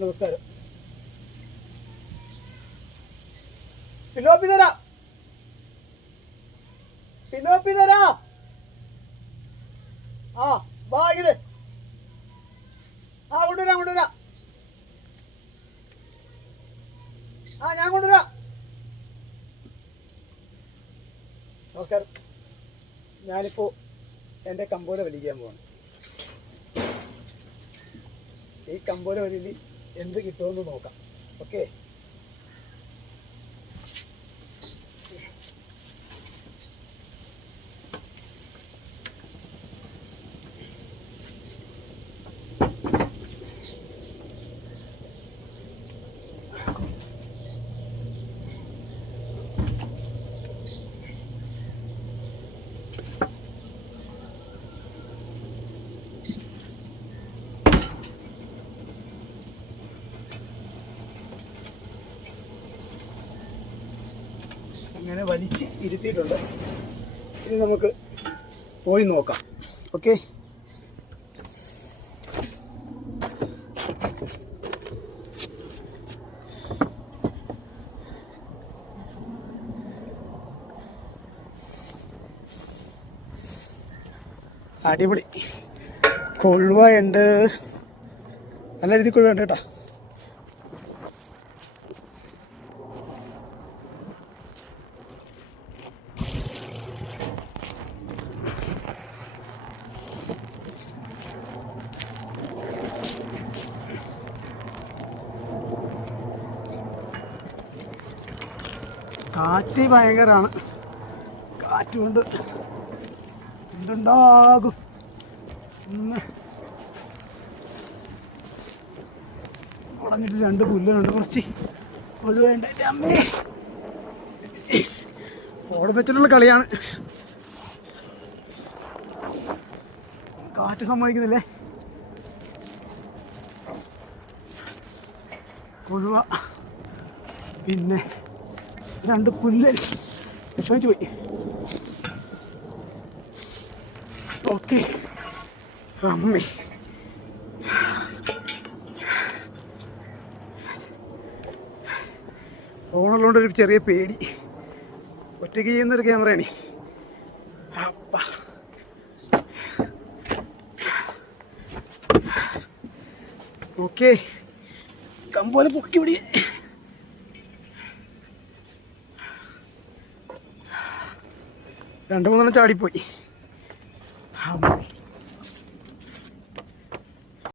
നമസ്കാരം. പിലോപ്പി തരാ പിലോപ്പി തരാ ആ വാ ഇട് ആ കൊണ്ടുവരാ കൊണ്ടുവരാ. ആ ഞാൻ കൊണ്ടുവരാ. നമസ്കാരം. ഞാനിപ്പോൾ എന്റെ കമ്പോല വലിക്കാൻ പോവാണ്. ഈ കമ്പോല വലിയിൽ എന്ത് കിട്ടുമെന്ന് നോക്കാം. ഓക്കെ അങ്ങനെ വലിച്ച് ഇരുത്തിയിട്ടുണ്ട്. ഇനി നമുക്ക് പോയി നോക്കാം. ഓക്കെ? അടിപൊളി. കൊഴുവ ഉണ്ട് നല്ല രീതിയിൽ കൊഴുവുണ്ട് കേട്ടോ. കാറ്റ് ഭയങ്കരമാണ് കാറ്റ് കൊണ്ട് എന്തുണ്ടാകും? ഇന്ന്. രണ്ട് പുല്ലുണ്ട് കുറച്ച്. വേണ്ട? എന്റെ അമ്മേ. ഓടെ വെച്ചിട്ടുള്ള കളിയാണ്. കാറ്റ് സമ്മതിക്കുന്നില്ലേ? കൊഴുവ. പിന്നെ രണ്ട് പുല്ല്. വിഷമിച്ചു പോയി. ഓക്കെ. അമ്മേ. ഫോണുള്ളതുകൊണ്ട് ഒരു ചെറിയ പേടി. ഒറ്റയ്ക്ക് ചെയ്യുന്നൊരു ക്യാമറയാണ്. അപ്പ. ഓക്കെ. കമ്പോലെ പൊക്കി പിടി രണ്ട് മൂന്നെണ്ണം ചാടിപ്പോയി.